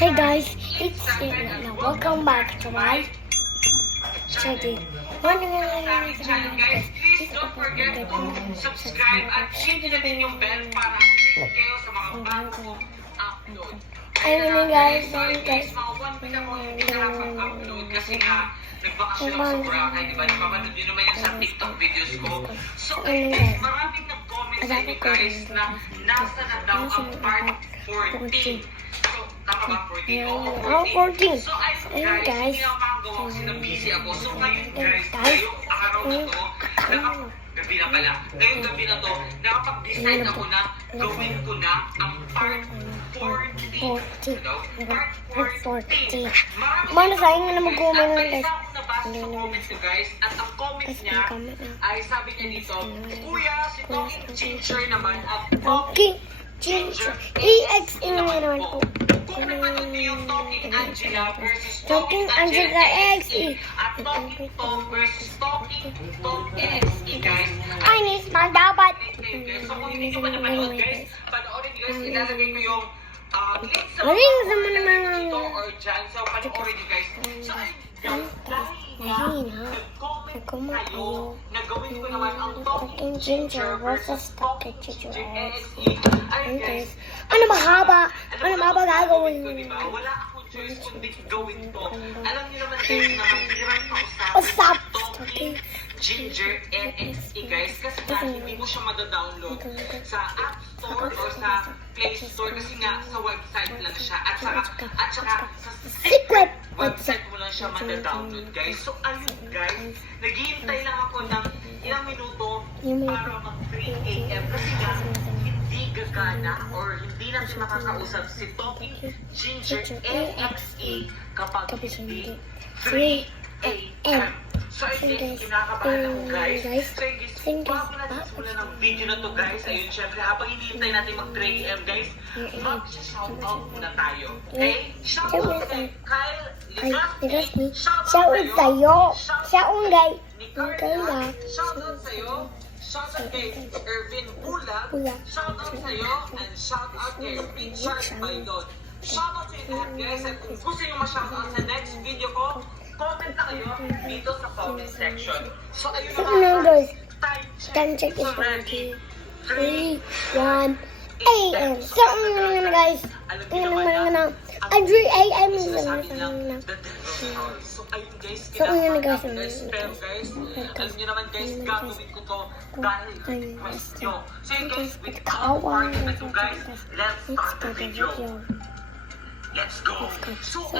Hey guys, it's Anna. Welcome back to my channel. Guys, please don't forget to subscribe at hit na din yung bell para update kayo sa mga bagong upload. Ayun guys, Sorry guys, mga 1 week ako hindi nakapag-upload kasi nga nagbakasyon ako sa Boracay, diba? Napapanood nyo naman yan sa TikTok videos ko. So guys, maraming nag-comment sa inyo guys na nasa na daw ang part 14. So, tama ba 14? Oo, 14. So ayun guys, hindi ako makagawa kasi na-busy ako. So ngayon guys, ngayong araw na to, gabi na pala. Ngayong gabi na to, nakapag-decide ako na gawin ko na ang part 14. Part 14. Mana sayang na mag-comment At may guys. isa akong nabasa sa comment ko guys. At ang comment niya ay sabi niya dito, Kuya, si Talking Ginger naman at Talking Ginger. EXE naman po. Kung napanood niyo yung Talking Angela versus Talking Angela EXE. at Talking Tom versus Talking Tom EXE guys. Ay, nis pa dapat. So kung hindi ko pa napanood guys, panoorin nyo guys, ilalagay ko yung link sa Galing sa mga naman. dito or dyan. So panoorin nyo guys. So ayun guys, dahil nag-comment kayo na gawin ko naman ang Talking Ginger versus Talking Ginger EXE. Ayun guys, Ano mahaba? Ano mahaba gagawin mo? diba? Wala akong choice kundi gawin to. Alam niyo naman guys na mahirap Usap. Talking Ginger EXE guys kasi nga hindi mo siya madadownload sa App Store or sa Play Store kasi nga sa website lang siya at saka sa Secret. website mo lang siya madadownload guys. So ayun guys, naghihintay lang ako ng ilang minuto para mag 3 AM kasi nga hindi gagana or hindi natin makakausap si Talking Ginger EXE kapag hindi 3 AM. So ayun guys, kinakabahan ako guys. So ayun guys, bago natin simulan ng video na to guys, ayun syempre habang hinihintay natin mag 3 AM guys, mag-shoutout muna tayo. Okay? Shoutout kay Kyle Ligasmi. Shoutout sa'yo. Shoutout kay Nicarla. Shoutout sa'yo. Shoutout kay Ervin Bulag. Shoutout sa'yo. And shoutout kay Richard Bailon. Shoutout sa inyo lahat guys. At kung gusto nyo ma-shoutout sa next video ko, comment na kayo dito sa comment section. So ayun So, na guys, time check is So ready? 3, 1, AM. So, guys. Alam niyo naman na, Ang 3 AM is sinasabi nilang na. the devil hours. So ayun guys, So, ayun na, guys. Pero guys, alam niyo naman guys, gagawin ko to dahil request nyo. So yun guys, without further ado guys, let's start the video. Let's go! So